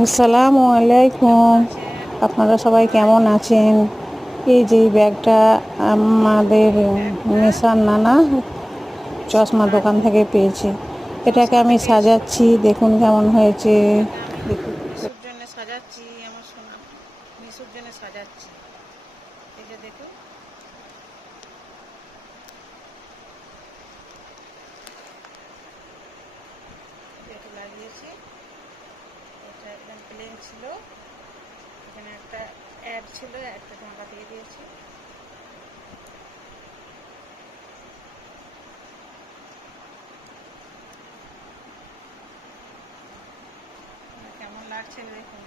আসসালামু আলাইকুম। আপনারা সবাই কেমন আছেন? এই যে ব্যাগটা আমাদের নিশান নানা চশমা দোকান থেকে পেয়েছি। এটাকে আমি সাজাচ্ছি, দেখুন কেমন হয়েছে। দেখুন মিশুর জন্য সাজাচ্ছি, আমার সোনা মিশুর জন্য সাজাচ্ছি। এই যে দেখুন, এটা লাগিয়েছি। এটা একদম প্লেন ছিল, এখানে একটা অ্যাড ছিল, একটা জামা দিয়ে দিয়েছি। কেমন লাগছে দেখুন।